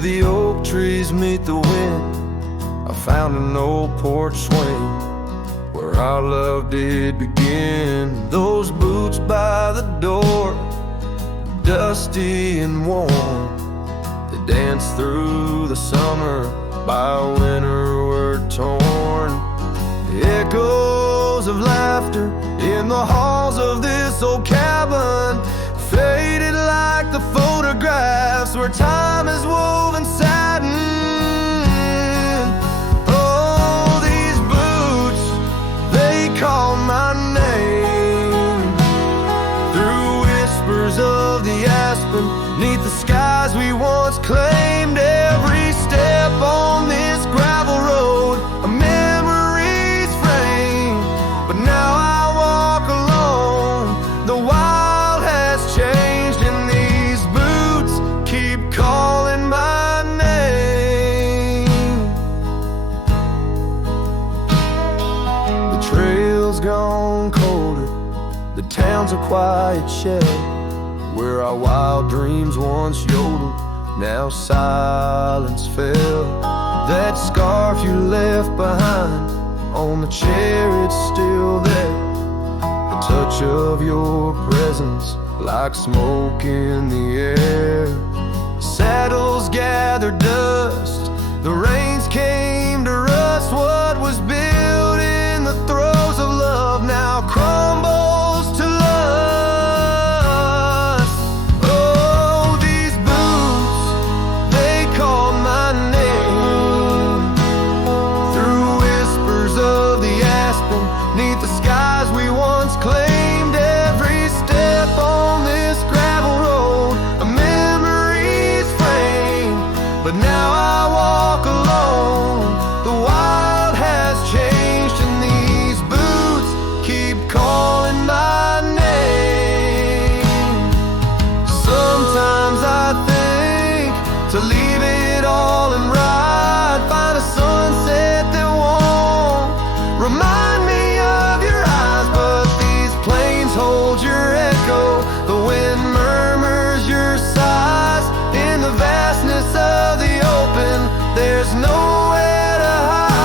the oak trees meet the wind, I found an old porch swing where our love did begin. Those boots by the door, dusty and warm, they danced through the summer, by winter were torn. The echoes of laughter in the halls of this old cabin faded like the photographs where time is woven satin. Oh, these boots, they call my name through whispers of the aspen, neath the skies we once claimed. Every step on this gravel road, a memory's frame, but now I walk alone. The wild has changed and these boots keep calling my name. The trail's gone colder, the town's a quiet shell where our wild dreams once yodeled, now silence fell. That scarf you left behind on the chair, it's still there. The touch of your presence like smoke in the air. Saddles gather dust, the rains came to rust. What was built in the throes of love now crumbles to lust. Oh, these boots, they call my name through whispers of the aspen, neath the skies we once claimed. Every step on this gravel road, a memory's frame, but now I walk alone. The wild has changed and these boots keep calling my name. Sometimes I think to leave it all and ride, find a sunset that won't remind me of your eyes, but these plains hold your echo, the wind murmurs your sighs. In the vastness of the open, there's nowhere to hide.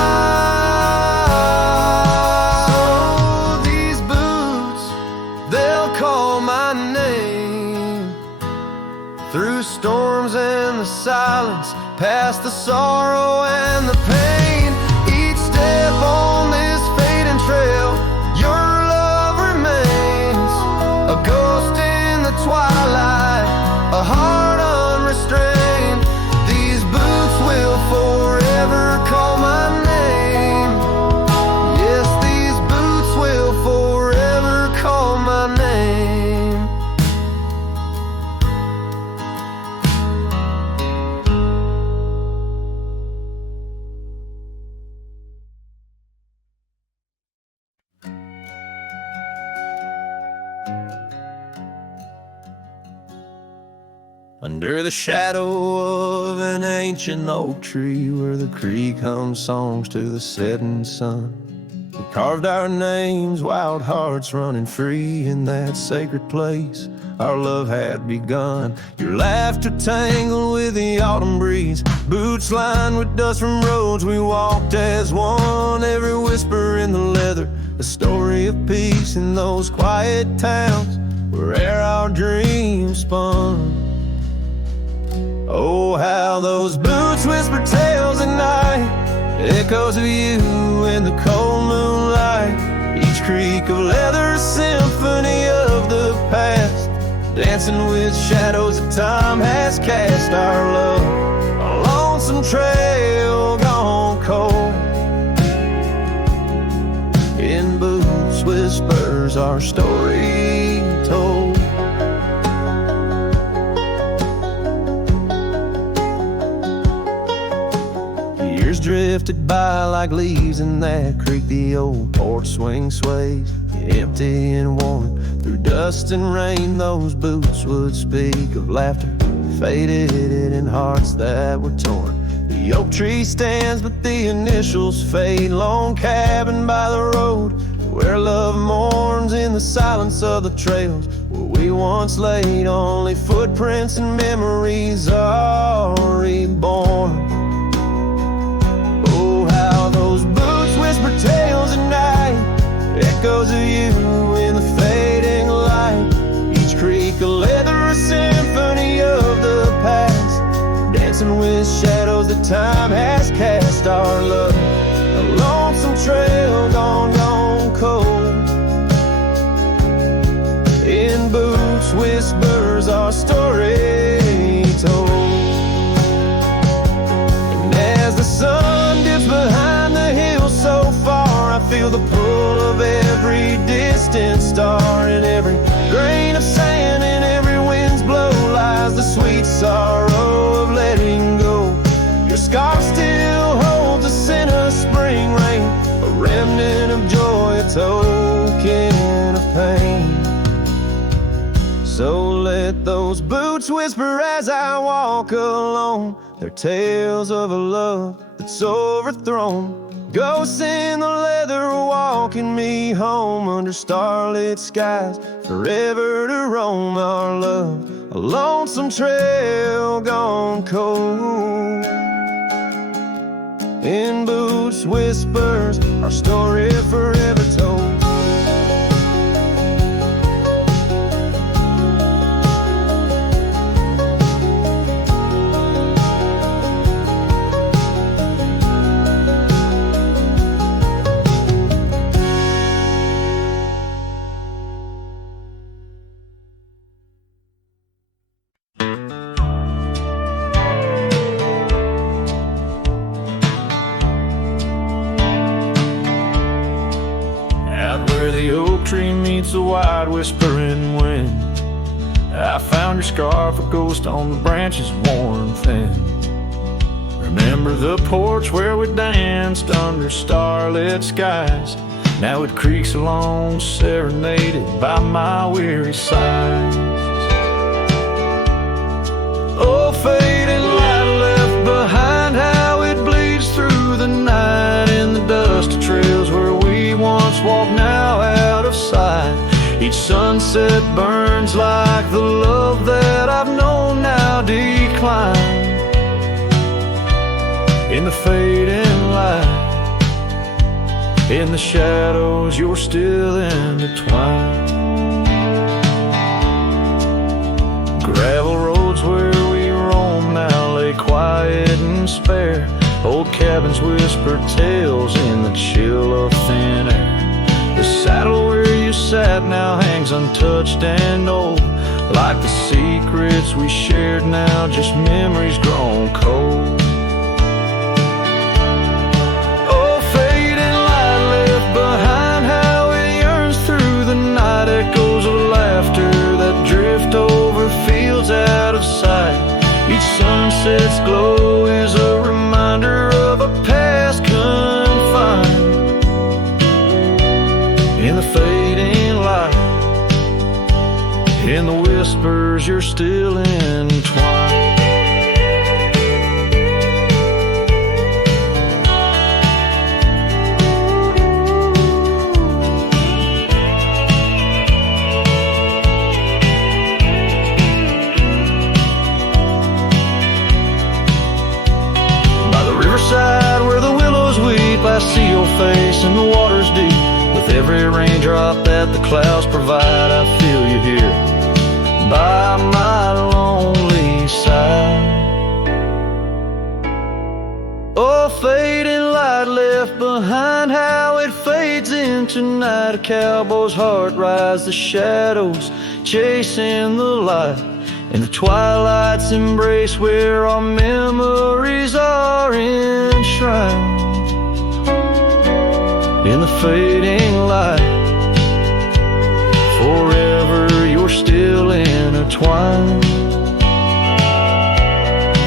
So these boots, they'll call my name through storms and the silence, past the sorrow and the pain. Each step on this fading trail, your love remains a ghost in the twilight, a heart unrestrained. These boots will forever call my name. Yes, these boots will forever call my name. Under the shadow of an ancient oak tree, where the creek hums songs to the setting sun, we carved our names, wild hearts running free in that sacred place our love had begun. Your laughter tangled with the autumn breeze, boots lined with dust from roads we walked as one. Every whisper in the leather, a story of peace in those quiet towns where our dreams spun. Oh, how those boots whisper tales at night, echoes of you in the cold moonlight. Each creak of leather, a symphony of the past, dancing with shadows that time has cast. Our love, a lonesome trail gone cold. In boots whispers our story told. Years drifted by like leaves in that creek. The old porch swing sways, empty and worn. Through dust and rain, those boots would speak of laughter faded in hearts that were torn. The oak tree stands, but the initials fade. Lone cabin by the road, where love mourns in the silence of the trails where we once laid. Only footprints and memories are reborn. dancing with shadows that time has cast our love. A lonesome trail gone cold. In boots, whispers, our story told. And as the sun dips behind the hills so far, I feel the pull of every distant star. In every grain of sand, in every wind's blow, lies the sweet sorrow of letting go. Your scarf still holds a scent of spring rain, a remnant of joy, a token of pain. So let those boots whisper as I walk alone, their tales of a love that's overthrown. Ghosts in the leather walking me home under starlit skies, forever to roam our love, a lonesome trail gone cold. In boots, whispers, our story forever told. The wide whispering wind, I found your scarf, a ghost on the branches worn thin. Remember the porch where we danced under starlit skies. Now it creaks along, serenaded by my weary sighs. Oh, fading light left behind, how it bleeds through the night in the dusty trails where we once walked, now out of sight. Each sunset burns like the love that I've known now decline. In the fading light, in the shadows, you're still intertwined. Gravel roads where we roam now lay quiet and spare. Old cabins whisper tales in the chill of thin air. The saddle where you sat now hangs untouched and old, like the secrets we shared now, just memories grown cold. Oh, fading light left behind, how it yearns through the night. Echoes of laughter that drift over fields out of sight. Each sunset's glow is a reminder of a past confined. In the fading light, in the whispers, you're still entwined. By the riverside where the willows weep, I see your face in the water's deep. With every raindrop that the clouds provide, I feel you here by my lonely side. Oh, fading light left behind, how it fades into night. A cowboy's heart rides the shadows, chasing the light. In the twilight's embrace where our memories are enshrined. In the fading light, forever you're still intertwined.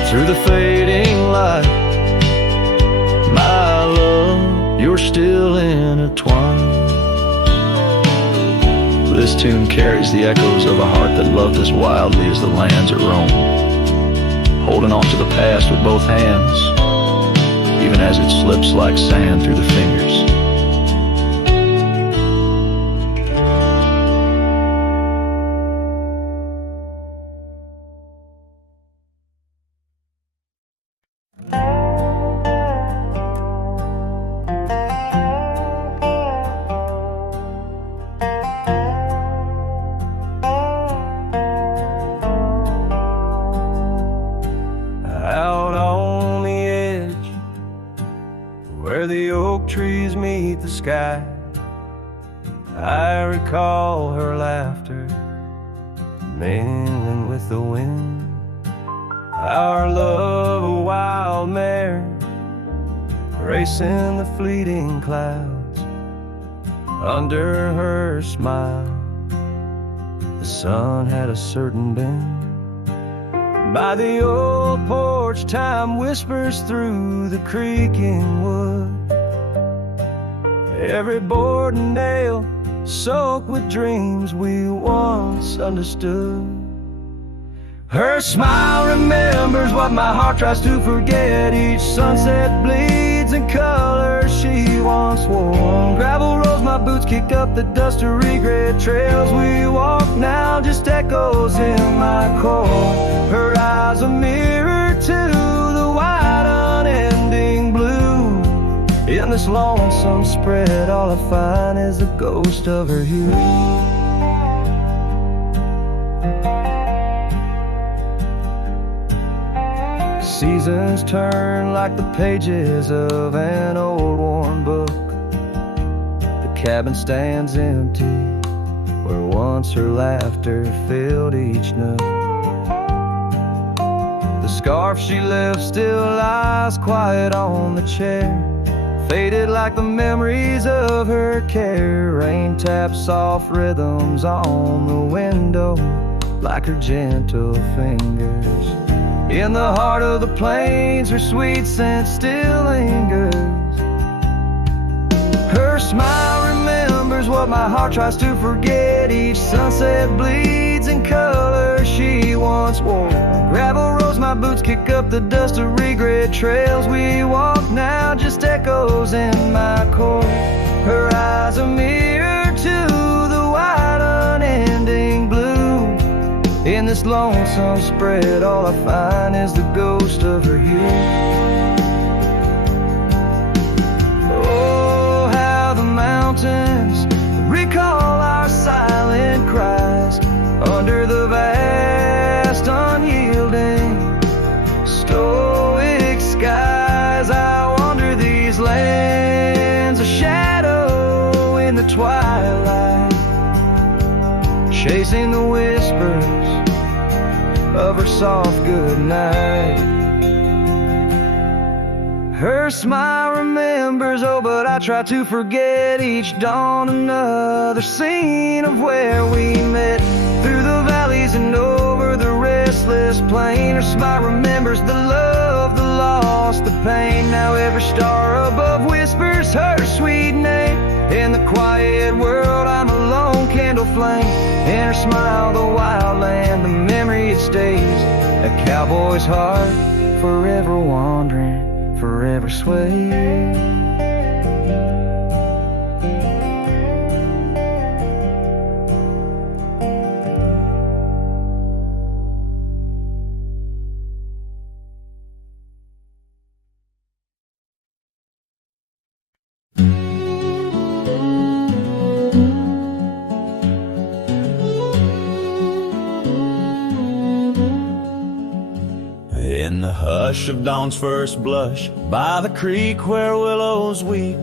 Through the fading light, my love, you're still intertwined. This tune carries the echoes of a heart that loved as wildly as the lands it roamed, holding on to the past with both hands, even as it slips like sand through the fingers. trees meet the sky. I recall her laughter mingling with the wind. Our love, a wild mare, racing the fleeting clouds. Under her smile, the sun had a certain bend. By the old porch, time whispers through the creaking wood. Every board and nail soaked with dreams we once understood. Her smile remembers what my heart tries to forget. Each sunset bleeds in colors she once wore. Gravel roads my boots kicked up the dust of regret. Trails we walk now just echoes in my core. Her eyes a mirror to the wide unending blue. In this lonesome spread, all I find is the ghost of her hue. Seasons turn like the pages of an old worn book. The cabin stands empty where once her laughter filled each nook. The scarf she left still lies quiet on the chair, faded like the memories of her care. Rain taps soft rhythms on the window like her gentle fingers. In the heart of the plains, her sweet scent still lingers. Her smile remembers what my heart tries to forget. Each sunset bleeds in color she once wore. Gravel roads my boots kick up the dust of regret. Trails we walk now just echoes in my core. Her eyes a mirror to the wide unending blue. In this lonesome spread, all I find is the ghost of her hue. Oh, how the mountains recall our silent cries under the vast, unyielding, stoic skies. I wander these lands, a shadow in the twilight, chasing the whispers of her soft goodnight. Her smile remembers, oh, but I try to forget. Each dawn another scene of where we met, through the valleys and over the restless plain. Her smile remembers the love, the loss, the pain. Now every star above whispers her sweet name. In the quiet world I'm a lone candle flame. In her smile the wild land, the memory it stays. A cowboy's heart, forever wandering, forever swaying. In the hush of dawn's first blush, by the creek where willows weep,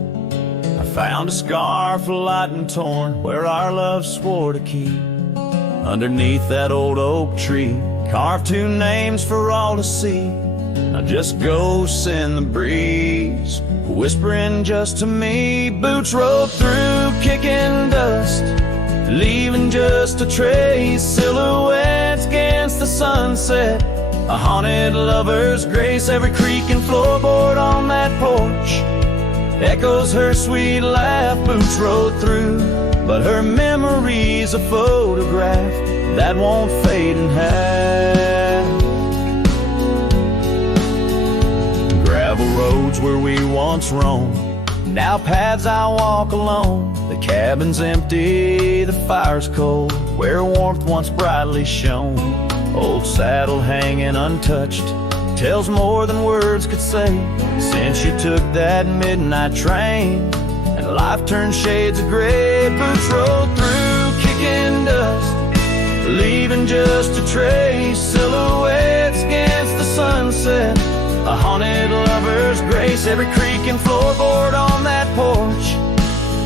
I found a scarf light and torn where our love swore to keep. Underneath that old oak tree, carved two names for all to see. Now just ghosts in the breeze, whispering just to me. Boots rolled through, kicking dust, leaving just a trace. Silhouettes against the sunset, a haunted lover's grace. Every creak and floorboard on that porch echoes her sweet laugh. Boots rode through, but her memory's a photograph that won't fade in half. Gravel roads where we once roamed, now paths I walk alone. The cabin's empty, the fire's cold, where warmth once brightly shone. Old saddle hanging untouched tells more than words could say. Since you took that midnight train and life turned shades of gray. Boots rolled through, kicking dust, leaving just a trace. Silhouettes against the sunset, a haunted lover's grace. Every creak and floorboard on that porch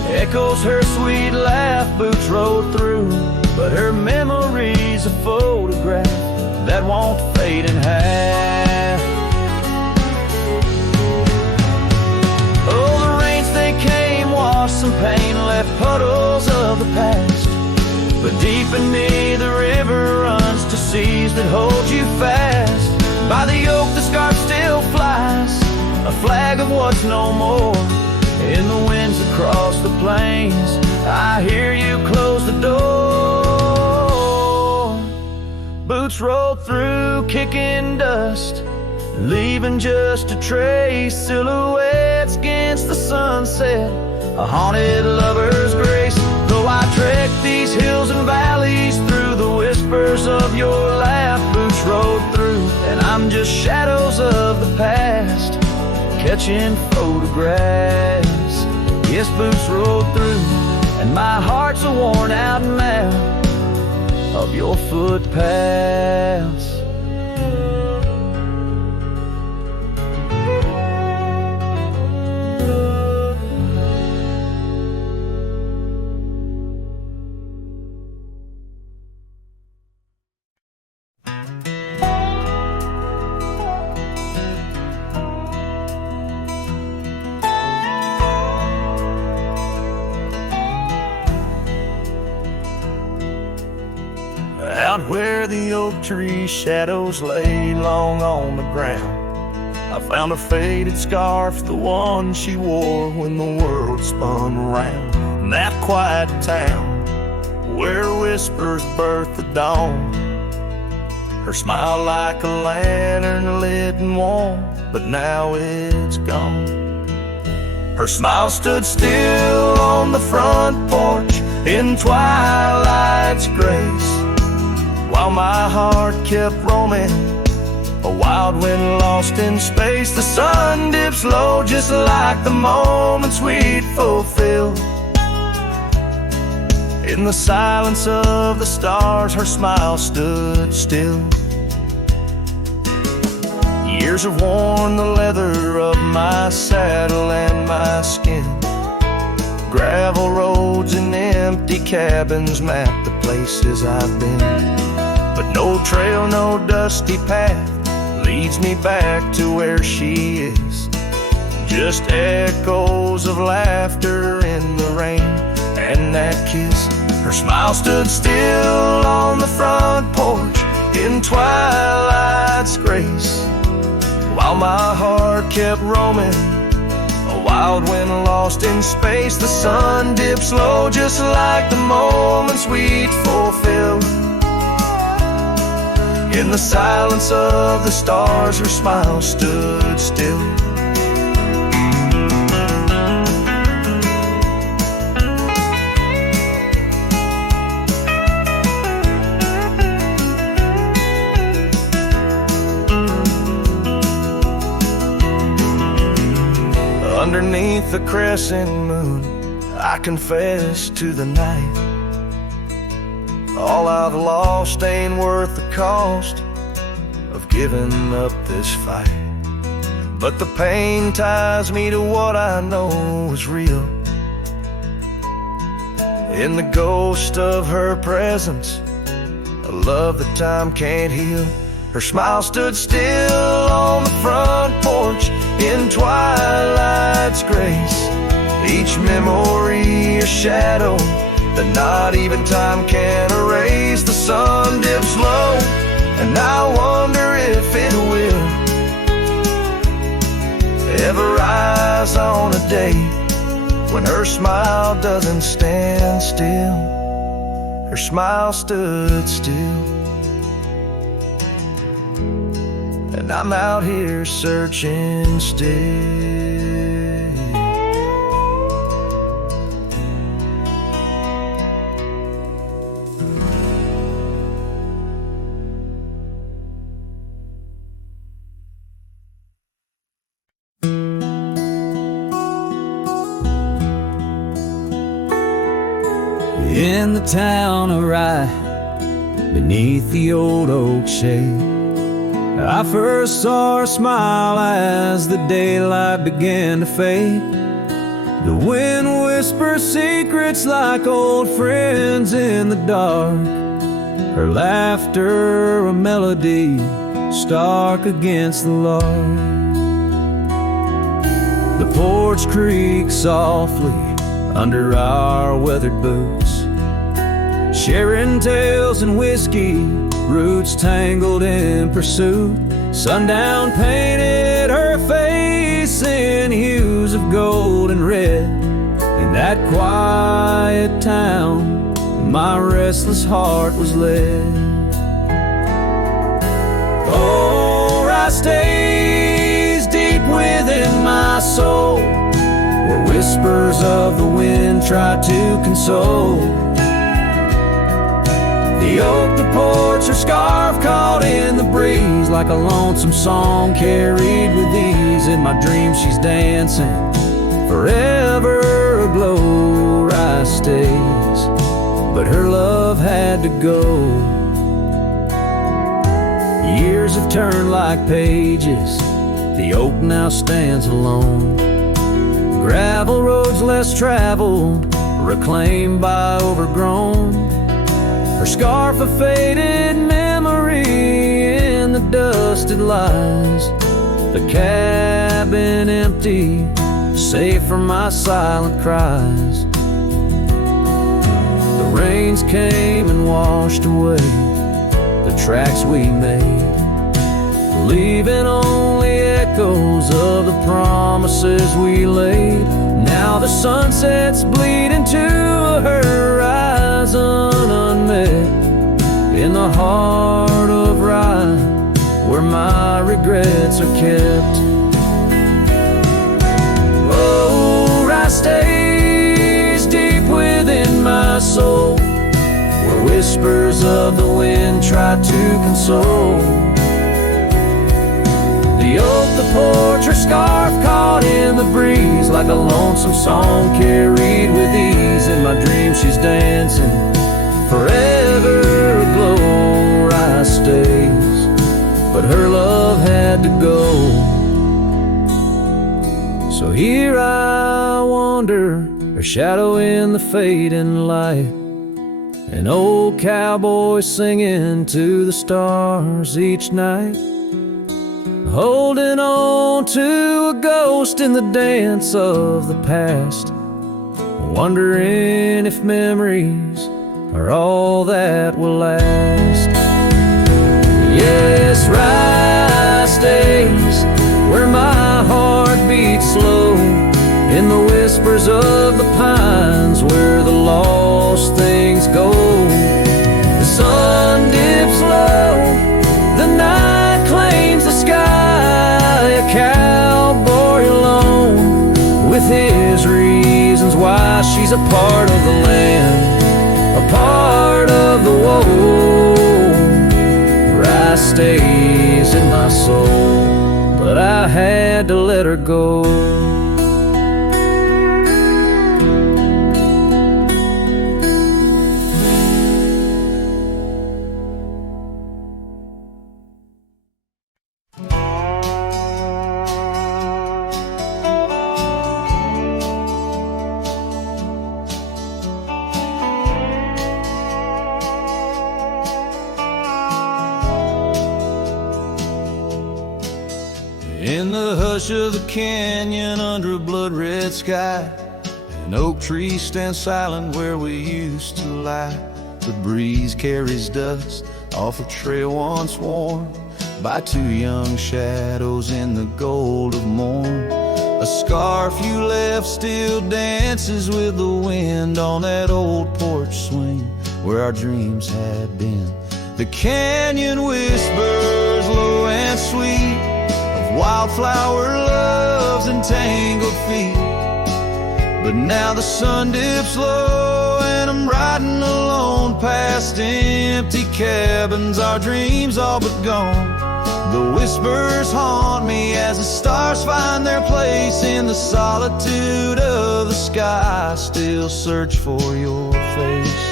echoes her sweet laugh. Boots rode through, but her memory's a photograph that won't fade in half. Oh, the rains they came, washed some pain, left puddles of the past. But deep in me the river runs to seas that hold you fast. By the oak the scarf still flies, a flag of what's no more. In the winds across the plains, I hear you close the door. Boots roll through, kicking dust, leaving just a trace. Silhouettes against the sunset, a haunted lover's grace. Though I trek these hills and valleys through the whispers of your laugh, boots rode through, and I'm just shadows of the past, catching photographs. Yes, boots rode through, and my heart's a worn out map of your footpaths. Out where the oak tree shadows lay long on the ground, I found a faded scarf, the one she wore when the world spun around. In that quiet town where whispers birth the dawn, her smile like a lantern lit and warm, but now it's gone. Her smile stood still on the front porch in twilight's grace, while my heart kept roaming, a wild wind lost in space. The sun dips low just like the moments we'd fulfill. In the silence of the stars, her smile stood still. Years have worn the leather of my saddle and my skin. Gravel roads and empty cabins map the places I've been. But no trail, no dusty path leads me back to where she is. Just echoes of laughter in the rain and that kiss. Her smile stood still on the front porch in twilight's grace, while my heart kept roaming, a wild wind lost in space. The sun dips low just like the moments we'd fulfilled. In the silence of the stars, her smile stood still. Underneath the crescent moon, I confess to the night, all I've lost ain't worth the cost of giving up this fight. But the pain ties me to what I know is real. In the ghost of her presence, a love that time can't heal. Her smile stood still on the front porch in twilight's grace. Each memory a shadow that not even time can erase. The sun dips low, and I wonder if it will ever rise on a day when her smile doesn't stand still. Her smile stood still, and I'm out here searching still. In the town of Rye, beneath the old oak shade, I first saw her smile as the daylight began to fade. The wind whispers secrets like old friends in the dark. Her laughter a melody stark against the lark. The porch creaks softly under our weathered boots, sharing tales and whiskey, roots tangled in pursuit. Sundown painted her face in hues of gold and red. In that quiet town, my restless heart was led. Oh, I stays deep within my soul, where whispers of the wind try to console. The oak, the porch, her scarf caught in the breeze, like a lonesome song carried with ease. In my dreams she's dancing, forever aglow. I stays, but her love had to go. Years have turned like pages, the oak now stands alone. Gravel roads less traveled, reclaimed by overgrown. Her scarf a faded memory in the dust it lies. The cabin empty, safe from my silent cries. The rains came and washed away the tracks we made, leaving only echoes of the promises we laid. Now the sunsets bleed into a horizon unmet, in the heart of Rye, where my regrets are kept. Oh, Rye stays deep within my soul, where whispers of the wind try to console. The oak, the porch, her scarf caught in the breeze, like a lonesome song carried with ease. In my dreams she's dancing, forever aglow. I stays, but her love had to go. So here I wander, her shadow in the fading light, an old cowboy singing to the stars each night, holding on to a ghost in the dance of the past, wondering if memories are all that will last. Yes, Rye stays, where my heart beats slow, in the whispers of the pines, where the lost things go. The sun dips low, the night claims the sky, a cowboy alone, with his reasons why. She's a part of the land, a part of the woe. Rye stays in my soul, but I had to let her go. In the hush of the canyon under a blood-red sky, an oak tree stands silent where we used to lie. The breeze carries dust off a trail once worn by two young shadows in the gold of morn. A scarf you left still dances with the wind on that old porch swing where our dreams had been. The canyon whispers low and sweet, wildflower loves and tangled feet. But now the sun dips low and I'm riding alone past empty cabins, our dreams all but gone. The whispers haunt me as the stars find their place in the solitude of the sky. I still search for your face.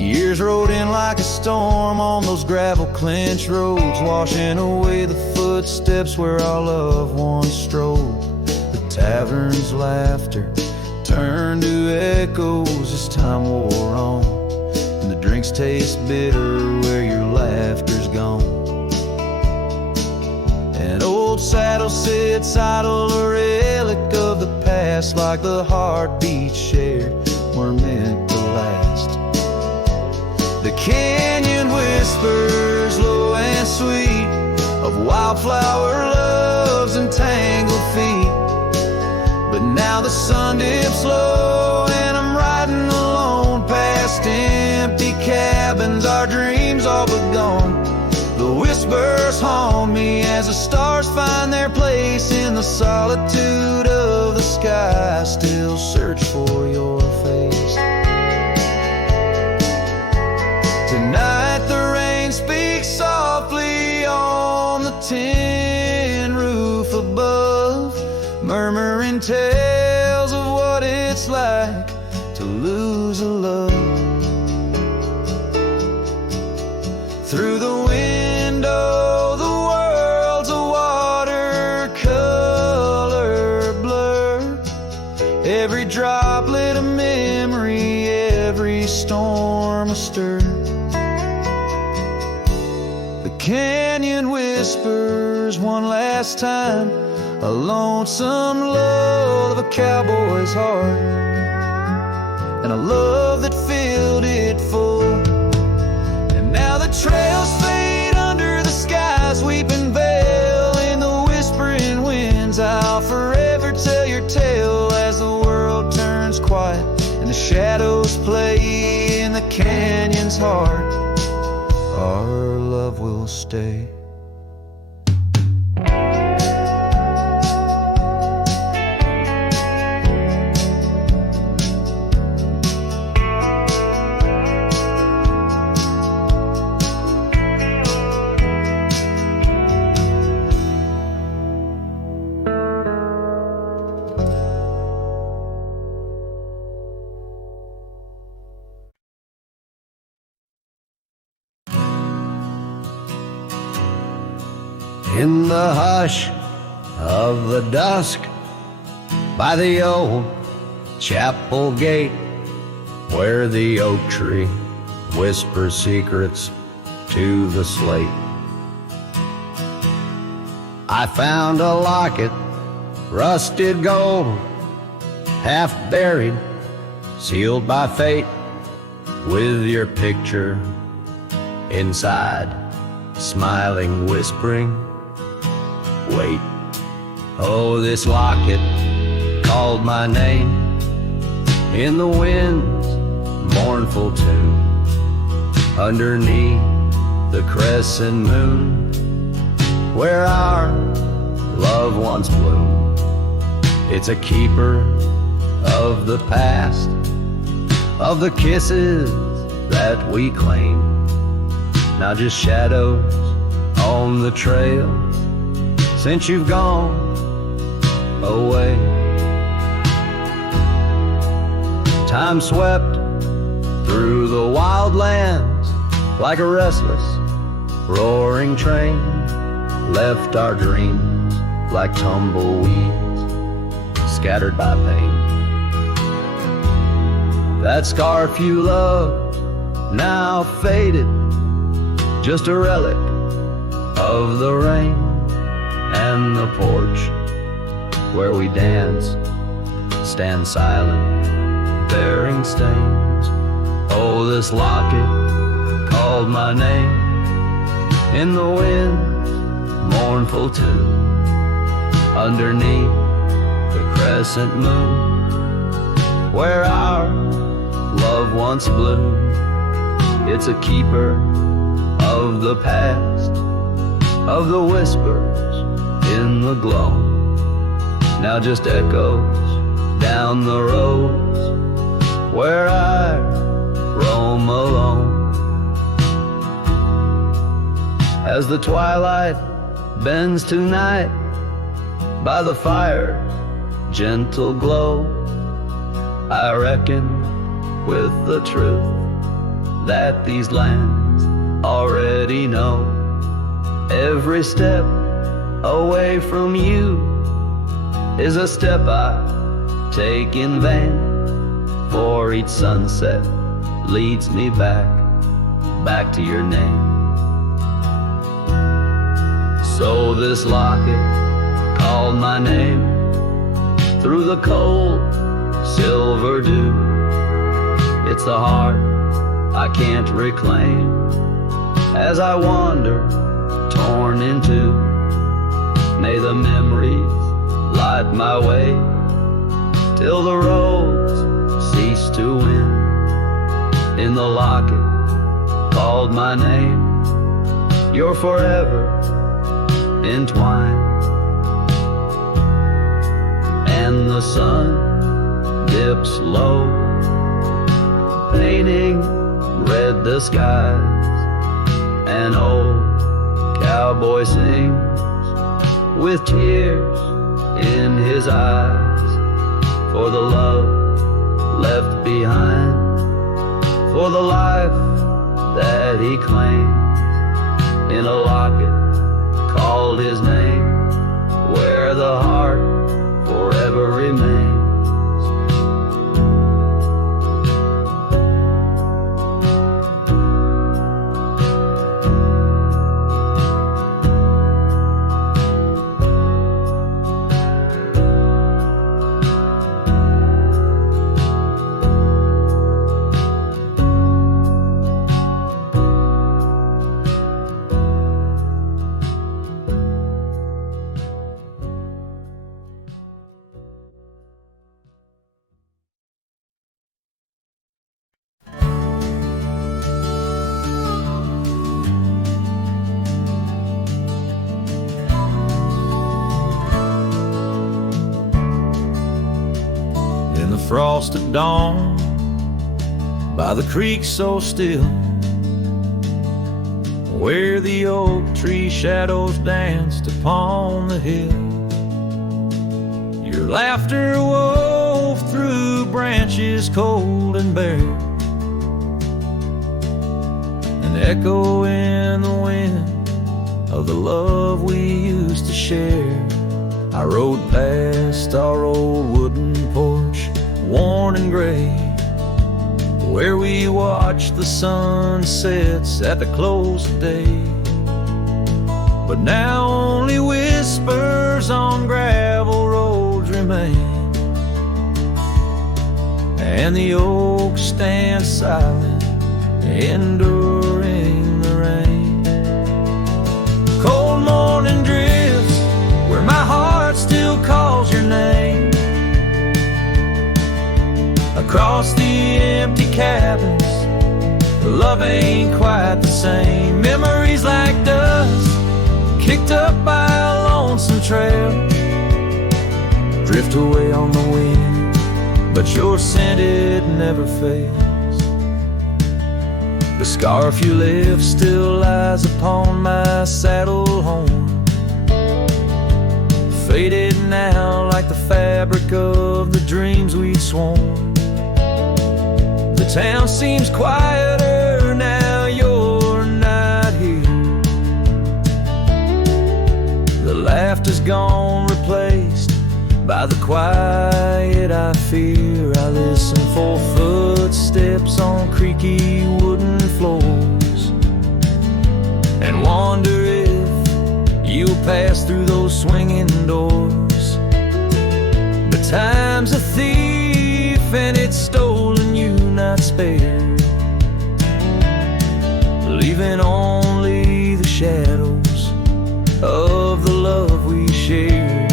Years rode in like a storm on those gravel clinch roads, washing away the footsteps where our loved ones strolled. The tavern's laughter turned to echoes as time wore on, and the drinks taste bitter where your laughter's gone. An old saddle sits idle, a relic of the past, like the heartbeats shared were meant to last. The canyon whispers low and sweet of wildflower loves and tangled feet. But now the sun dips low and I'm riding alone past empty cabins, our dreams all but gone. The whispers haunt me as the stars find their place in the solitude of the sky. I still search for your face. Tonight the rain speaks softly on the tin roof above, murmuring tales of what it's like to lose a love. Through the window, the world's a watercolor blur, every droplet a memory, every storm astir. The canyon whispers one last time, a lonesome love of a cowboy's heart, and a love that filled it full. And now the trails fade under the sky's weeping veil, in the whispering winds I'll forever tell your tale as the world turns quiet and the shadows play in the canyon's heart. Our love will stay. In the hush of the dusk, by the old chapel gate, where the oak tree whispers secrets to the slate, I found a locket, rusted gold, half buried, sealed by fate, with your picture inside, smiling, whispering, wait. Oh, this locket called my name in the wind's mournful tune, underneath the crescent moon, where our love once bloomed. It's a keeper of the past, of the kisses that we claim, now just shadows on the trail since you've gone away. Time swept through the wild lands like a restless, roaring train, left our dreams like tumbleweeds scattered by pain. That scarf you loved, now faded, just a relic of the rain, and the porch where we danced stand silent, bearing stains. Oh, this locket called my name in the wind's mournful tune, underneath the crescent moon, where our love once bloomed. It's a keeper of the past, of the whispers in the glow, now just echoes down the roads where I roam alone. As the twilight bends to night, by the fire's gentle glow, I reckon with the truth that these lands already know. Every step away from you is a step I take in vain, for each sunset leads me back to your name. So this locket called my name through the cold silver dew. It's the heart I can't reclaim as I wander torn in two. May the memories light my way till the roads cease to win. In the locket called my name, you're forever entwined. And the sun dips low, painting red the skies. An old cowboy sings with tears in his eyes, for the love left behind, for the life that he claims. In a locket called his name, where the heart forever remains. Frost at dawn, by the creek so still, where the oak tree shadows danced upon the hill. Your laughter wove through branches cold and bare, an echo in the wind of the love we used to share. I rode past our old wooden porch, worn and gray, where we watched the sunsets at the close of day. But now only whispers on gravel roads remain, and the oak stands silent, enduring the rain. Cold morning drifts where my heart still calls your name. Across the empty cabins, love ain't quite the same. Memories like dust, kicked up by a lonesome trail, drift away on the wind, but your scent, it never fails. The scarf you left still lies upon my saddle horn, faded now like the fabric of the dreams we'd sworn. The town seems quieter now you're not here. The laughter's gone, replaced by the quiet I fear. I listen for footsteps on creaky wooden floors, and wonder if you'll pass through those swinging doors. But time's a thief and it's stolen you not spared, leaving only the shadows of the love we shared.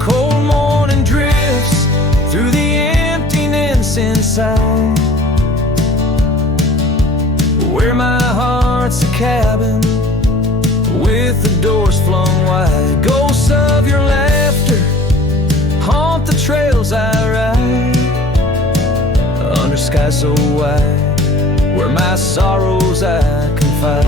Cold morning drifts through the emptiness inside, where my heart's a cabin with the doors flung wide. Ghosts of your laughter haunt the trails I ride, under sky so wide, where my sorrows I confide.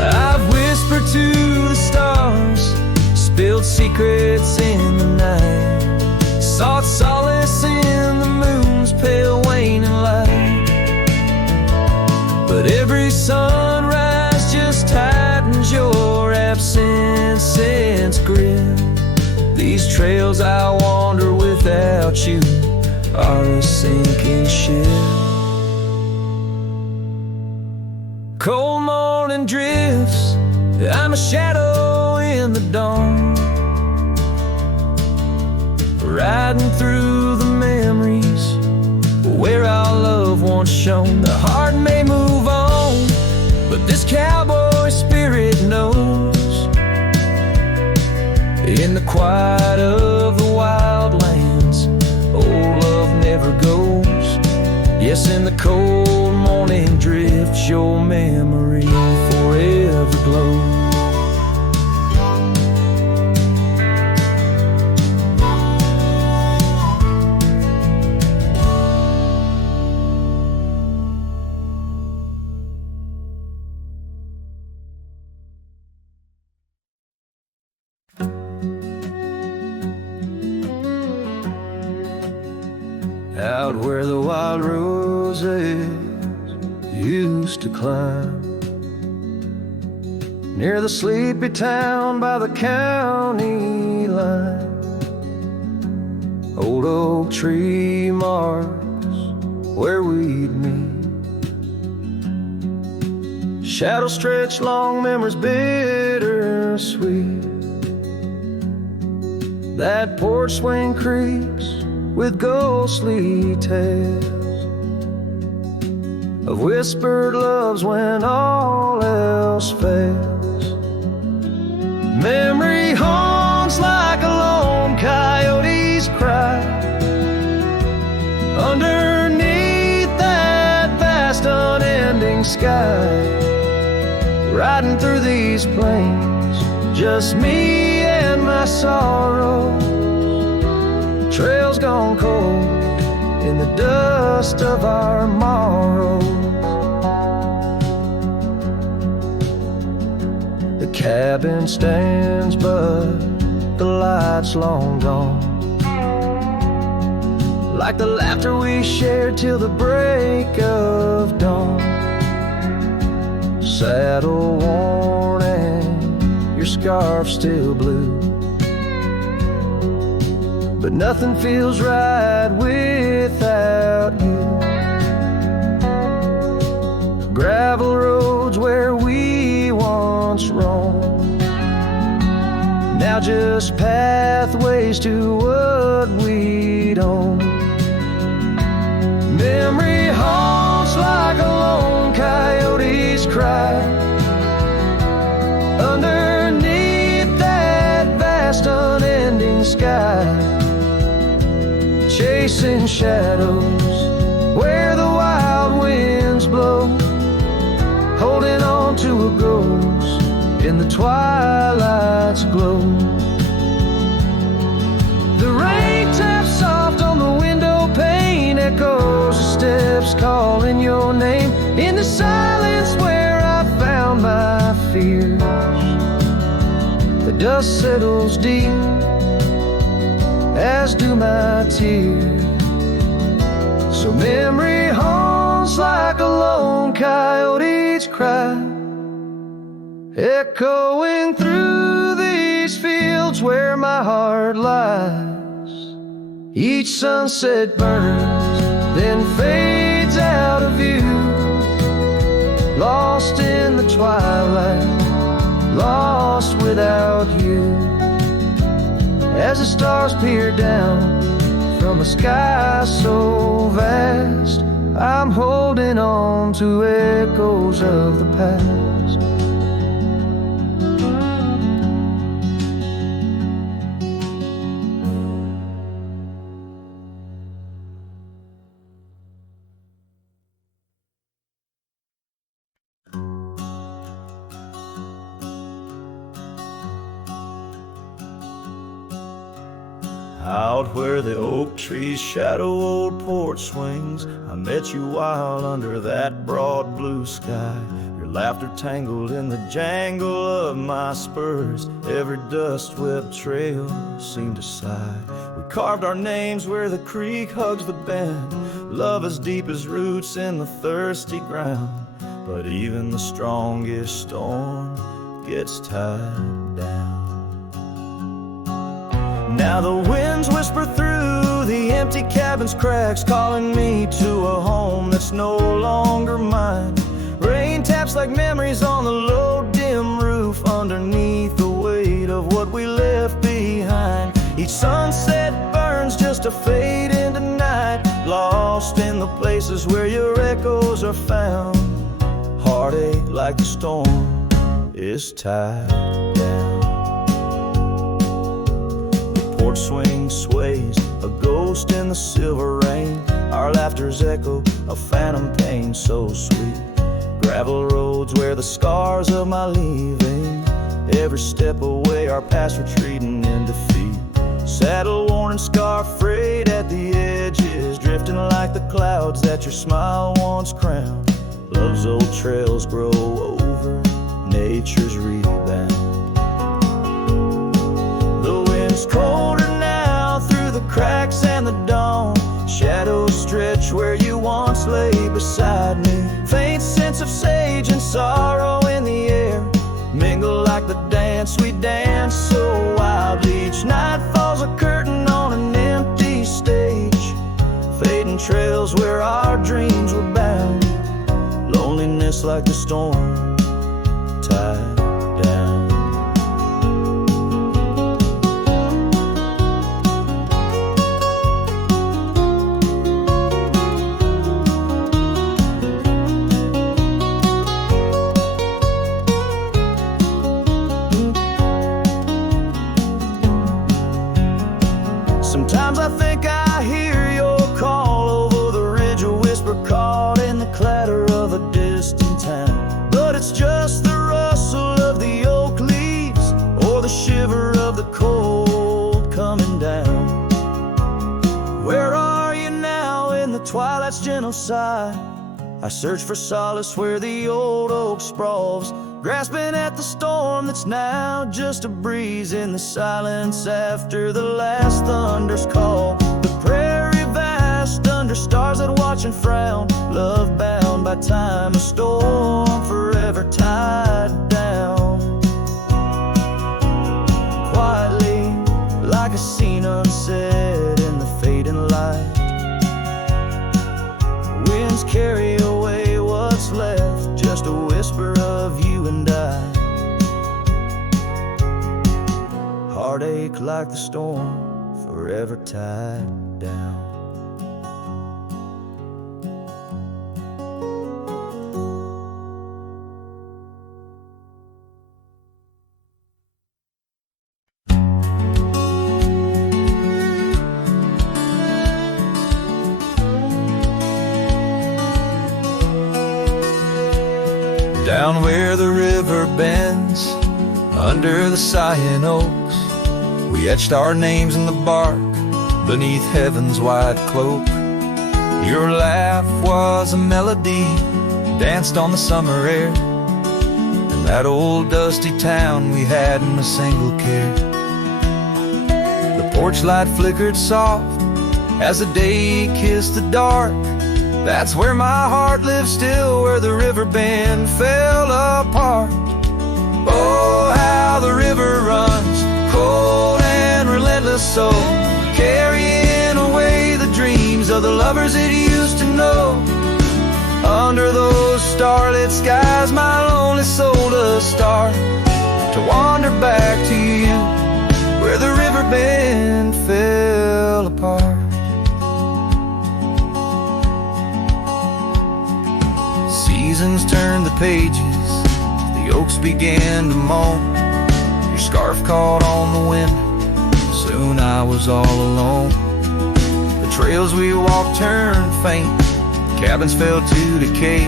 I've whispered to the stars, spilled secrets in the night, sought solace in the moon's pale wane innocence grim. These trails I wander without you are a sinking ship. Cold morning drifts, I'm a shadow in the dawn, riding through the memories where our love once shone. The heart may move on, but this cowboy spirit knows. In the quiet of the wild lands, old love never goes. Yes, in the cold morning drifts, your memory forever glows. Out where the wild roses used to climb, near the sleepy town by the county line, old oak tree marks where we'd meet. Shadows stretch long, memories bittersweet. That porch swing creaks with ghostly tales of whispered loves when all else fails. Memory haunts like a lone coyote's cry underneath that vast unending sky. Riding through these plains, just me and my sorrow. Trails gone cold in the dust of our morrows. The cabin stands, but the light's long gone. Like the laughter we shared till the break of dawn. Saddle worn and your scarf still blue, but nothing feels right without you. Gravel roads where we once roamed, now just pathways to what we'd own. Memory haunts like a lone coyote's cry underneath that vast unending sky. Chasing shadows where the wild winds blow, holding on to a ghost in the twilight's glow. The rain taps soft on the window pane, echoes of steps calling your name. In the silence where I found my fears, the dust settles deep, as do my tears. So memory haunts like a lone coyote's cry, echoing through these fields where my heart lies. Each sunset burns, then fades out of view, lost in the twilight, lost without you. As the stars peer down from a sky so vast, I'm holding on to echoes of the past. Out where the oak trees shadow old porch swings, I met you wild under that broad blue sky. Your laughter tangled in the jangle of my spurs. Every dust-swept trail seemed to sigh. We carved our names where the creek hugs the bend, love as deep as roots in the thirsty ground. But even the strongest storm gets tied down. Now the winds whisper through the empty cabin's cracks, calling me to a home that's no longer mine. Rain taps like memories on the low, dim roof, underneath the weight of what we left behind. Each sunset burns just to fade into night, lost in the places where your echoes are found. Heartache like the storm is tied down. The porch swing sways, a ghost in the silver rain. Our laughter's echo, a phantom pain so sweet. Gravel roads where the scars of my leaving, every step away our past retreating in defeat. Saddle worn and scar frayed at the edges, drifting like the clouds that your smile once crowned. Love's old trails grow over nature's rebound. The wind's colder now through the cracks and the dawn. Shadows stretch where you once lay beside me. Faint sense of sage and sorrow in the air, mingle like the dance we dance so wildly. Each night falls a curtain on an empty stage, fading trails where our dreams were bound. Loneliness like the storm tied down. Sometimes I think I hear your call over the ridge, a whisper caught in the clatter of a distant town. But it's just the rustle of the oak leaves, or the shiver of the cold coming down. Where are you now in the twilight's gentle sigh? I search for solace where the old oak sprawls, grasping at the storm that's now just a breeze in the silence after the last thunder's call. The prairie vast under stars that watch and frown, love bound by time, a storm forever tied down. Quietly, like a scene unsaid in the fading light, winds carry away what's left, just a whisper of you and I. Heartache like the storm, forever tied down. Down where the river bends, under the sighing oaks, we etched our names in the bark, beneath heaven's wide cloak. Your laugh was a melody, danced on the summer air, in that old dusty town we hadn't a single care. The porch light flickered soft as the day kissed the dark. That's where my heart lives still, where the river bend fell apart. Oh, how the river runs, cold and relentless, so carrying away the dreams of the lovers it used to know. Under those starlit skies, my lonely soul does start to wander back to you, where the river bend fell apart. Seasons turned the pages, the oaks began to moan. Your scarf caught on the wind, soon I was all alone. The trails we walked turned faint, cabins fell to decay.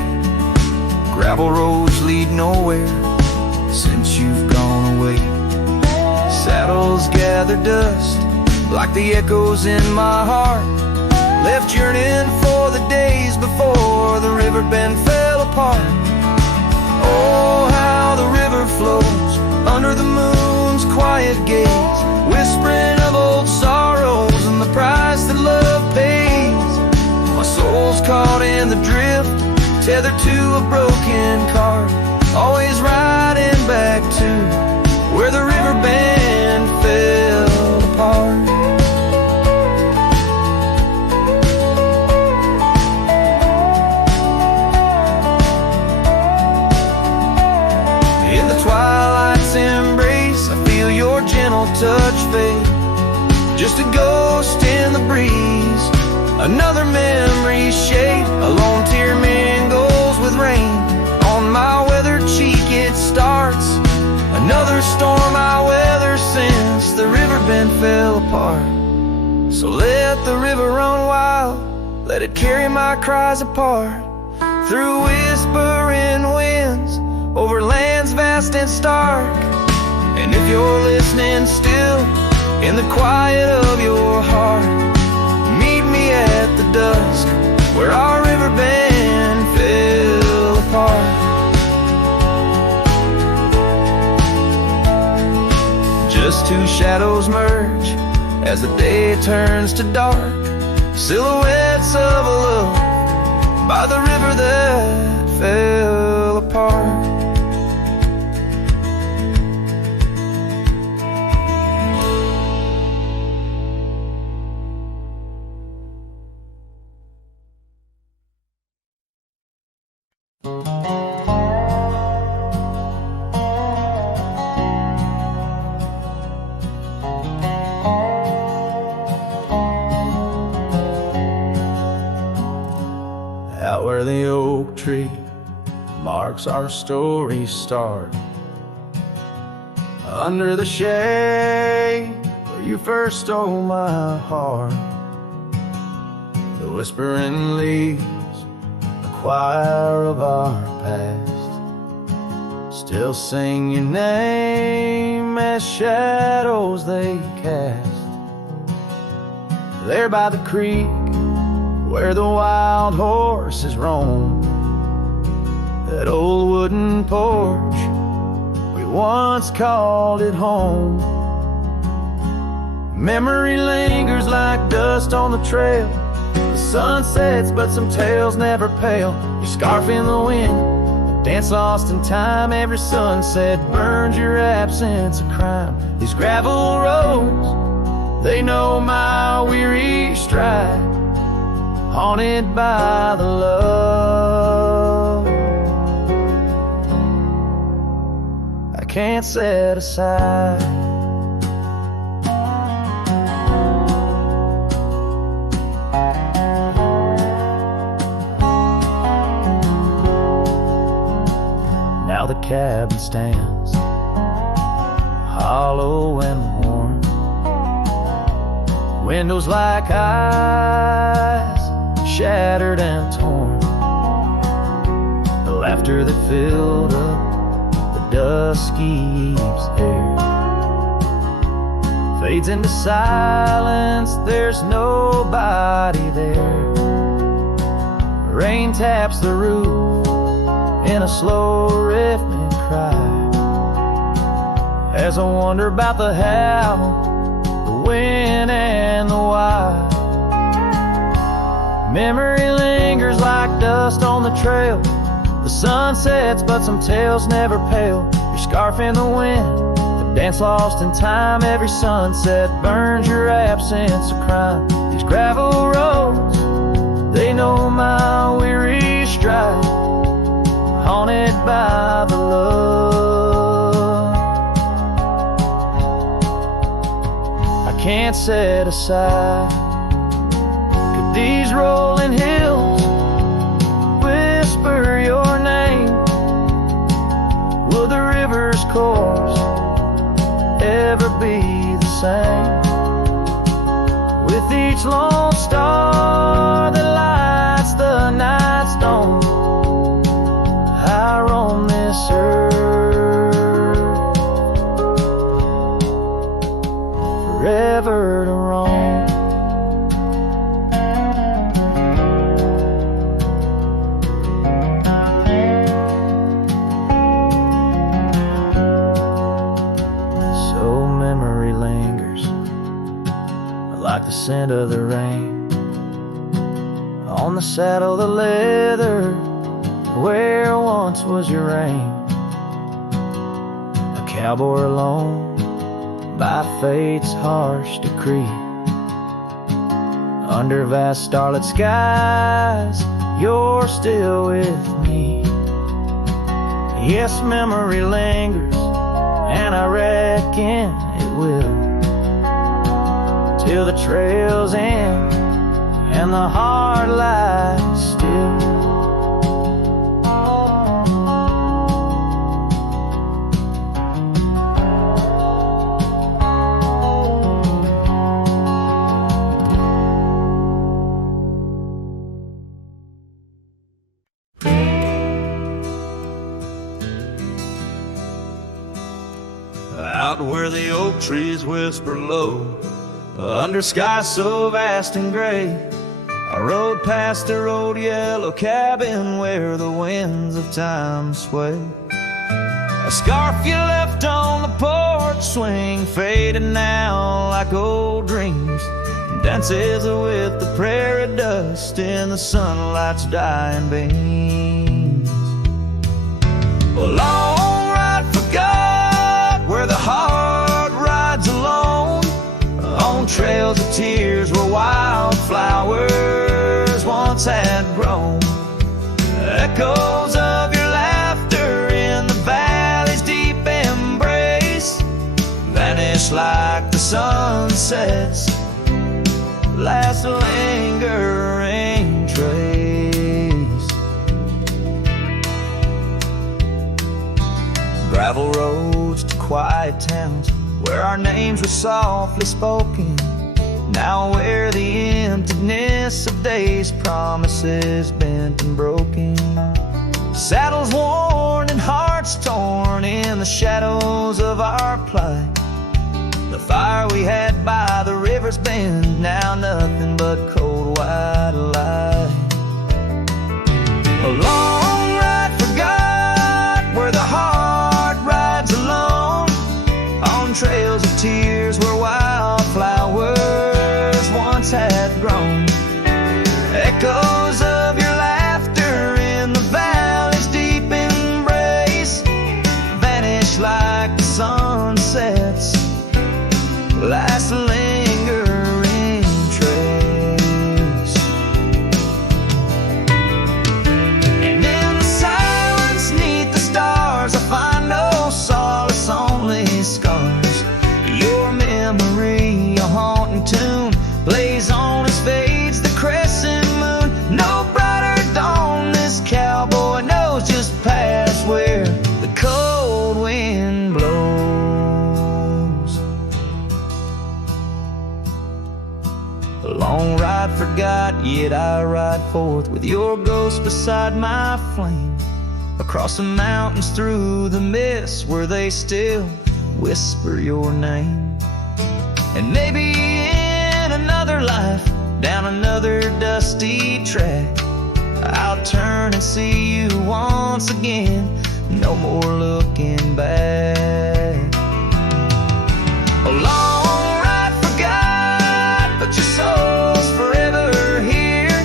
Gravel roads lead nowhere since you've gone away. Saddles gather dust like the echoes in my heart, left yearning for the days before the river bend fell apart. Oh, how the river flows under the moon's quiet gaze, whispering of old sorrows and the price that love pays. My soul's caught in the drift, tethered to a broken cart, always riding back to where the river bend fell apart. your gentle touch fade, just a ghost in the breeze. Another memory shade, a lone tear mingles with rain. On my weathered cheek it starts another storm I weather since the riverbed fell apart. So let the river run wild, let it carry my cries apart, through whispering winds, over lands vast and stark. And if you're listening still, in the quiet of your heart, meet me at the dusk, where our river band fell apart. Just two shadows merge as the day turns to dark, silhouettes of a love by the river that fell apart. Out where the oak tree marks our story's start, under the shade where you first stole my heart, the whispering leaves, the choir of our past, still sing your name as shadows they cast. There by the creek where the wild horses roam, that old wooden porch, we once called it home. Memory lingers like dust on the trail, the sun sets but some tales never pale. Your scarf in the wind, a dance lost in time, every sunset burns your absence a crime. These gravel roads, they know my weary stride, haunted by the love I can't set aside. Now the cabin stands hollow and warm, windows like eyes shattered and torn. The laughter that filled up the dusky eve's air fades into silence, there's nobody there. Rain taps the roof in a slow rhythmic cry, as I wonder about the how, the when and the why. Memory lingers like dust on the trail, the sun sets but some tales never pale. Your scarf in the wind, the dance lost in time, every sunset burns your absence a crime. These gravel roads, they know my weary stride, haunted by the love I can't set aside. These rolling hills whisper your name, will the river's course ever be the same? With each lone star that lights the night stone, I roam this earth forever to roam. Like the scent of the rain on the saddle, the leather where once was your reign. A cowboy alone by fate's harsh decree, under vast starlit skies, you're still with me. Yes, memory lingers and I reckon it will, till the trails end and the heart lies still. Out where the oak trees whisper low, under skies so vast and gray, I rode past a old yellow cabin where the winds of time sway. A scarf you left on the porch swing, faded now like old dreams, dances with the prairie dust in the sunlight's dying beams. A long ride forgot where the heart rides alone, on trails of tears where wildflowers once had grown. Echoes of your laughter in the valley's deep embrace vanish like the sunset's last lingering trace. Gravel roads to quiet towns where our names were softly spoken, now where the emptiness of days' promises bent and broken. Saddles worn and hearts torn in the shadows of our plight. The fire we had by the river's bend, now nothing but cold white light. A long ride forgot where the heart rides alone, on trails of tears where wildflowers once had grown. Echoes of your laughter in the valley's deep embrace vanish like the sunset's last lingering trace. And in the silence neath the stars I find no solace, only scars. Your memory, a haunting tune, plays on as fades the crescent moon. No brighter dawn, this cowboy knows just past where the cold wind blows. A long ride forgot, yet I ride forth with your ghost beside my flame, across the mountains through the mist where they still whisper your name. And maybe in another life, down another dusty track, I'll turn and see you once again, no more looking back. A long ride forgot, but your soul's forever here,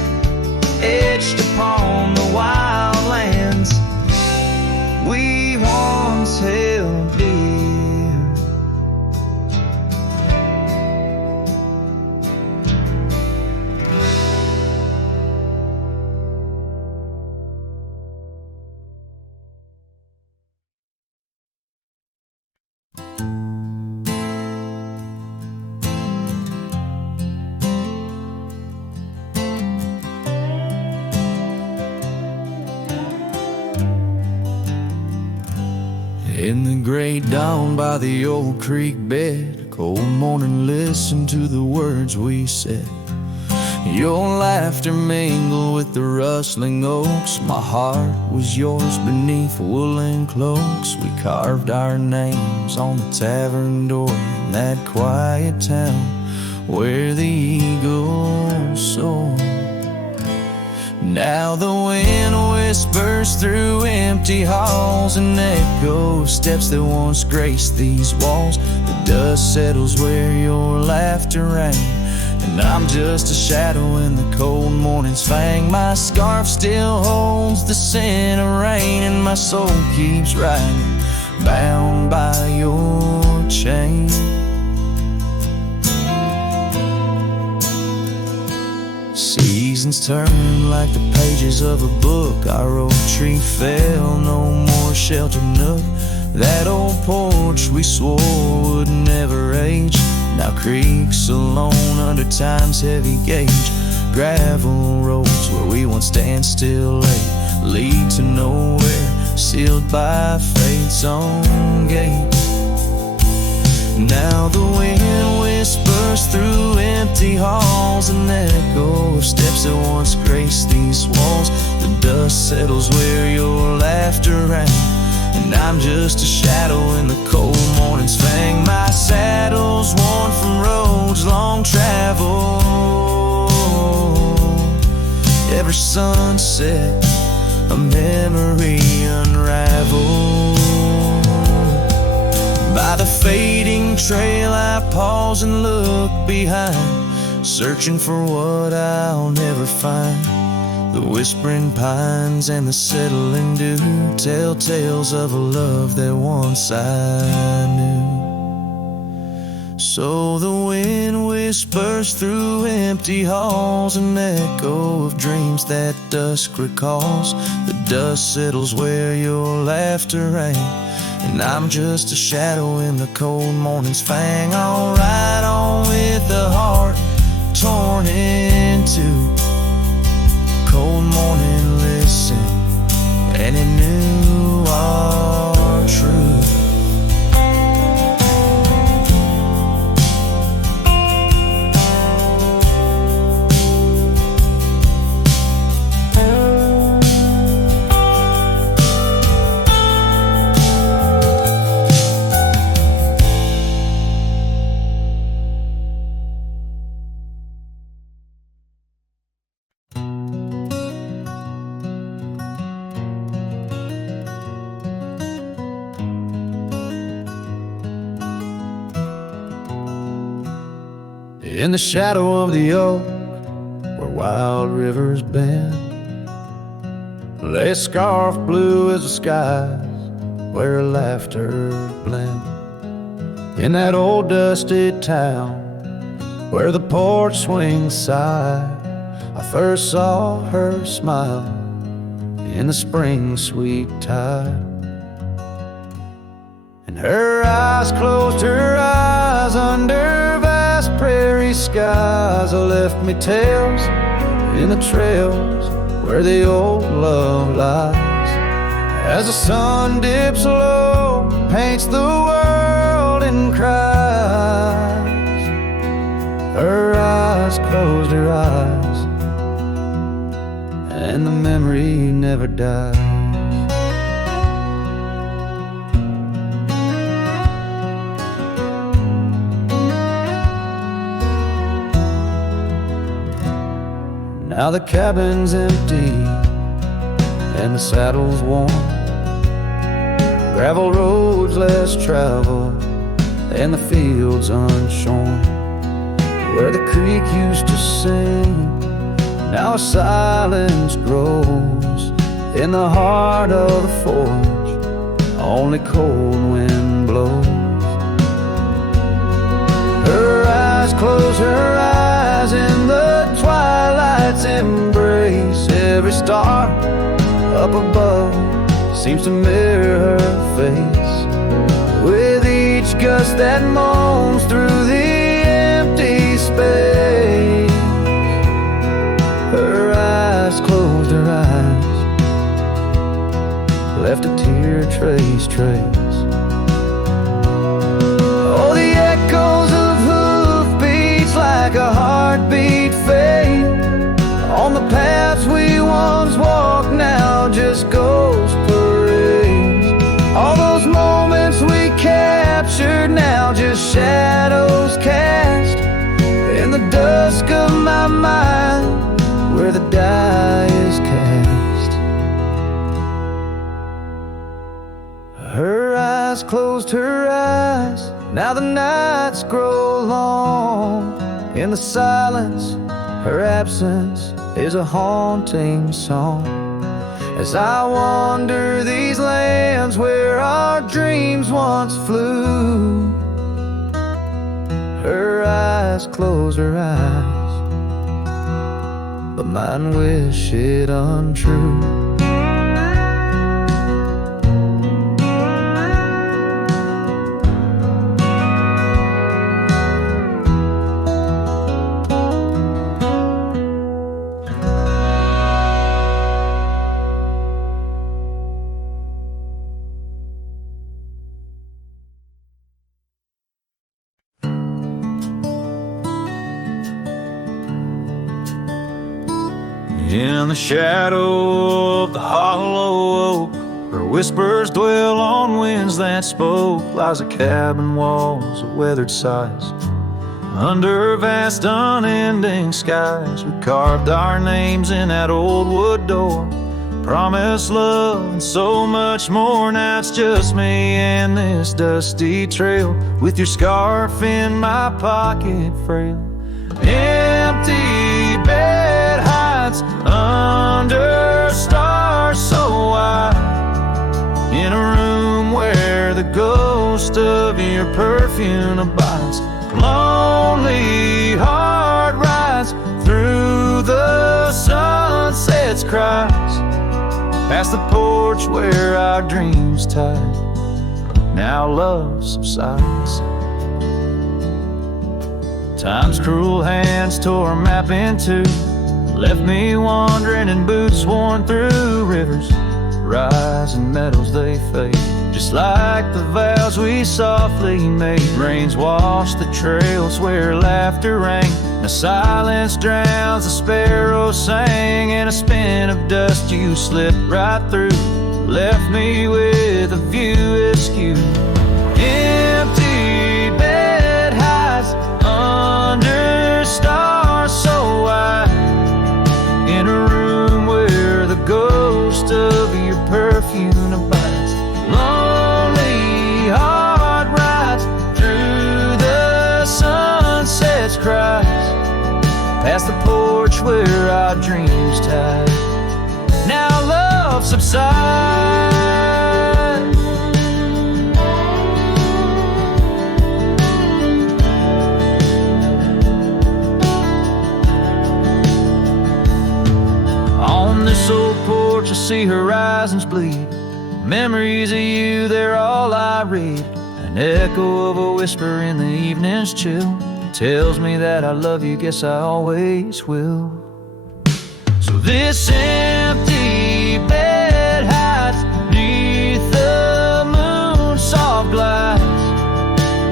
etched upon the wild lands we once held dear. In the great dawn by the old creek bed, a cold morning listened to the words we said. Your laughter mingled with the rustling oaks. My heart was yours beneath woolen cloaks. We carved our names on the tavern door in that quiet town where the eagle soared. Now the wind whispers through empty halls and echoes steps that once graced these walls. The dust settles where your laughter rang, and I'm just a shadow in the cold morning's fang. My scarf still holds the scent of rain, and my soul keeps riding, bound by your chain. Seasons turn like the pages of a book. Our oak tree fell, no more sheltered nook. That old porch we swore would never age now creaks alone under time's heavy gauge. Gravel roads where we once danced till late lead to nowhere, sealed by fate's own gate. Now the wind whispers through empty halls, an echo of steps that once graced these walls. The dust settles where your laughter rang, and I'm just a shadow in the cold morning's fang. My saddle's worn from roads long traveled. Every sunset, a memory unraveled. By the fading trail I pause and look behind, searching for what I'll never find. The whispering pines and the settling dew tell tales of a love that once I knew. So the wind whispers through empty halls, an echo of dreams that dusk recalls. The dust settles where your laughter rang, and I'm just a shadow in the cold morning's fang. I'll ride on with the heart torn in two. Cold morning, listen, and it knew our truth. In the shadow of the oak, where wild rivers bend, lay a scarf blue as the skies, where laughter blend. In that old dusty town, where the porch swings sigh, I first saw her smile in the spring sweet tide. And her eyes closed, her eyes under vast prairie skies. I left me tales in the trails where the old love lies. As the sun dips low, paints the world in cries. Her eyes closed her eyes, and the memory never dies. Now the cabin's empty and the saddle's worn, gravel roads less traveled and the fields unshorn. Where the creek used to sing, now a silence grows in the heart of the forge, only cold wind blows. Her eyes close, her eyes in the twilight's embrace. Every star up above seems to mirror her face, with each gust that moans through the empty space. Her eyes closed, her eyes left a tear trace. Oh, the echoes of hoofbeats like a heartbeat fade on the paths we once walked, now just ghost parades. All those moments we captured, now just shadows cast in the dusk of my mind, where the die is cast. Her eyes closed, her eyes, now the nights grow long. In the silence, her absence is a haunting song. As I wander these lands where our dreams once flew, her eyes close, her eyes, but mine wish it untrue. In the shadow of the hollow oak, where whispers dwell on winds that spoke, lies a cabin walls of weathered sighs. Under vast unending skies, we carved our names in that old wood door. Promised love and so much more. Now it's just me and this dusty trail, with your scarf in my pocket frail. Empty bed hides under stars so wide, in a room where the ghost of your perfume abides. Lonely heart rides through the sunset's cries, past the porch where our dreams tied. Now love subsides. Time's cruel hands tore a map in two, left me wandering in boots worn through rivers. Rising meadows they fade, just like the vows we softly made. Rains wash the trails where laughter rang, the silence drowns the sparrows sang. In a spin of dust you slipped right through, left me with a view askew. Empty bed hides under stars so wide, in a room where the ghost of your perfume abides. Lonely heart rides through the sunset's cries, past the porch where our dreams tied. Now love subsides. On this old porch I see horizons bleed, memories of you, they're all I read. An echo of a whisper in the evening's chill tells me that I love you, guess I always will. So this empty bed hides beneath the moon's soft glides,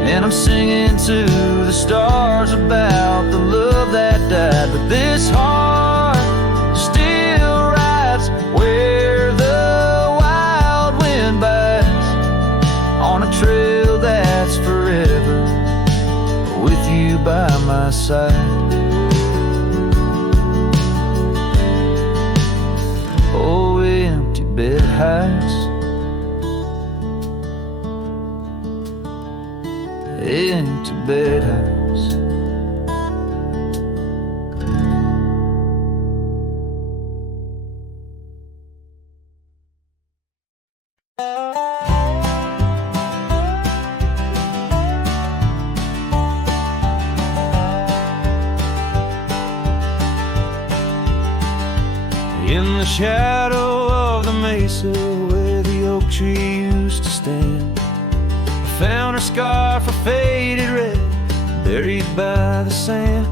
and I'm singing to the stars about the love that died. But this heart still rides where the wild wind bites, on a trail that's forever with you by my side. Oh, empty bed hides, empty bed hides. In the shadow of the mesa where the oak tree used to stand, I found her scarf of faded red, buried by the sand,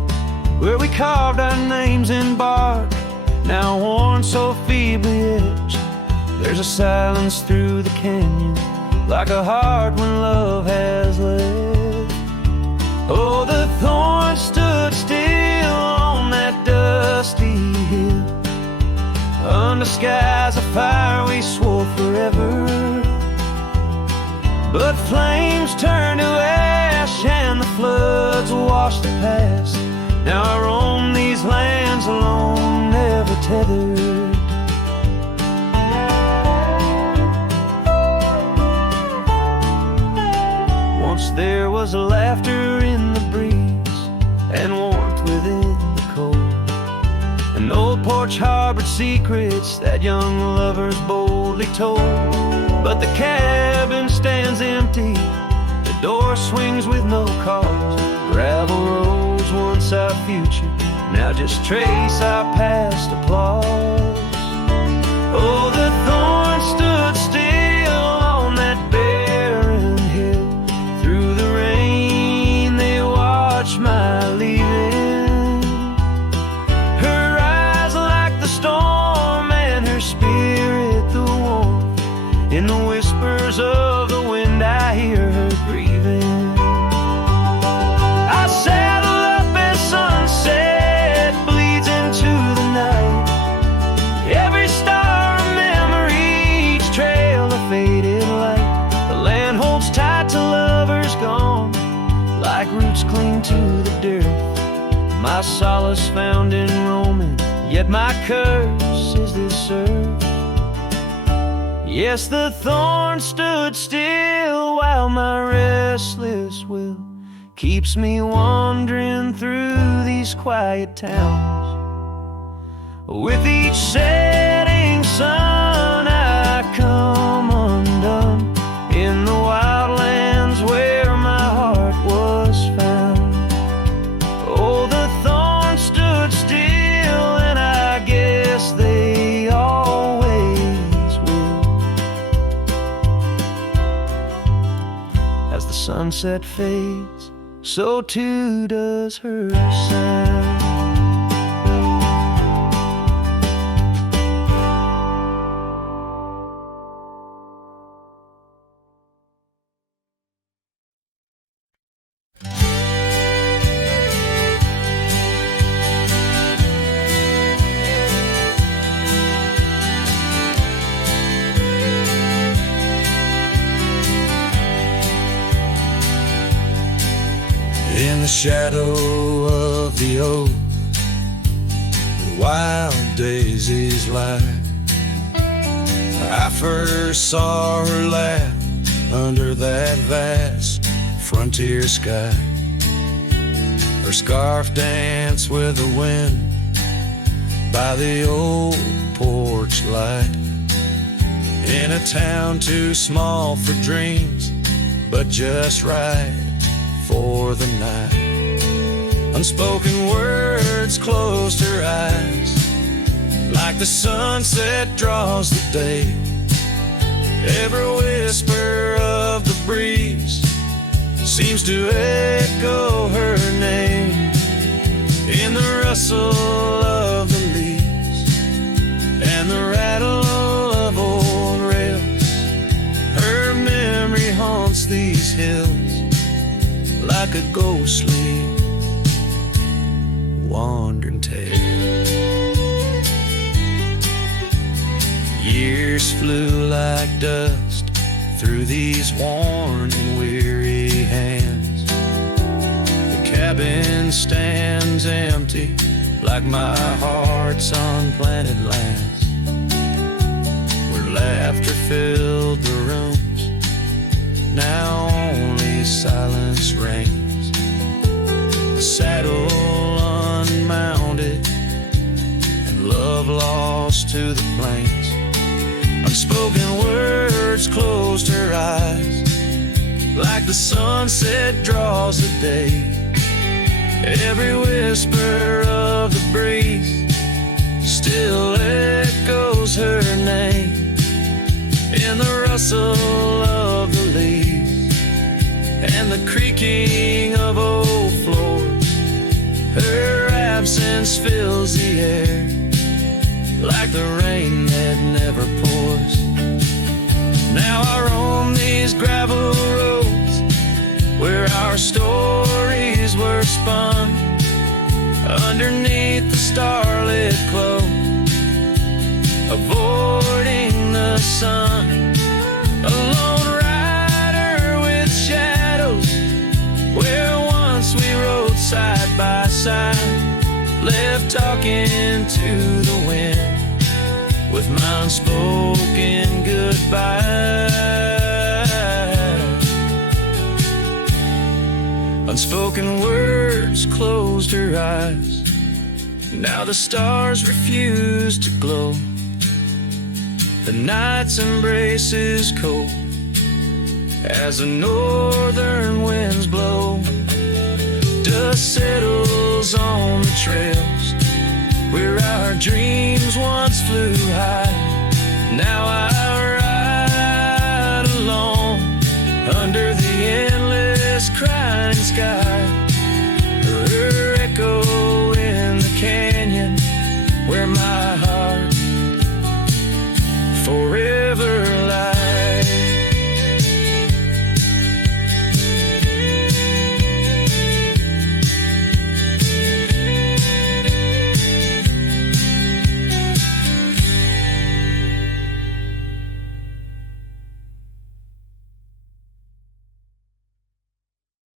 where we carved our names in bark, now worn so feebly etched. There's a silence through the canyon, like a heart when love has left. Oh, the thorns stood still on that dusty hill, under skies of fire we swore forever. But flames turned to ash and the floods washed the past. Now I roam these lands alone, never tethered. Once there was laughter in the breeze and warmth within the cold. An old porch harbored secrets that young lovers boldly told. But the cabin stands empty, the door swings with no cause. Gravel roads, once our future, now just trace our past applause. Oh, the thorns stood still on that barren hill. Through the rain they watched my leaving. Her eyes like the storm and her spirit the warmth. In the whispers of the wind I hear her grieving. I saddle up as sunset bleeds into the night, my solace found in roaming, yet my curse is this earth. Yes, the thorn stood still while my restless will keeps me wandering through these quiet towns. With each setting sun I come undone in the wildlands where my heart was found. Oh, the thorns stood still, and I guess they always will. As the sunset fades, so too does her sound. In the shadow of the oak, the wild daisies lie. I first saw her laugh under that vast frontier sky. Her scarf danced with the wind by the old porch light. In a town too small for dreams, but just right for the night. Unspoken words closed her eyes, like the sunset draws the day. Every whisper of the breeze seems to echo her name. In the rustle of the leaves and the rattle of old rails, her memory haunts these hills like a ghostly wandering tale. Years flew like dust through these worn and weary hands. The cabin stands empty like my heart's unplanted lands, where laughter filled the rooms, now only silence reigns. The saddle unmounted and love lost to the plains. Unspoken words closed her eyes, like the sunset draws the day. Every whisper of the breeze still echoes her name. In the rustle of the leaves and the creaking of old floors, her absence fills the air like the rain that never pours. Now I roam these gravel roads where our stories were spun underneath the starlit cloak, avoiding the sun. A lone rider with shadows, where once we rode side by side, left talking to the wind with my unspoken goodbye. Unspoken words closed her eyes. Now the stars refuse to glow. The night's embrace is cold as the northern winds blow. Dust settles on the trails where our dreams once flew high. Now I ride alone under the endless crying sky.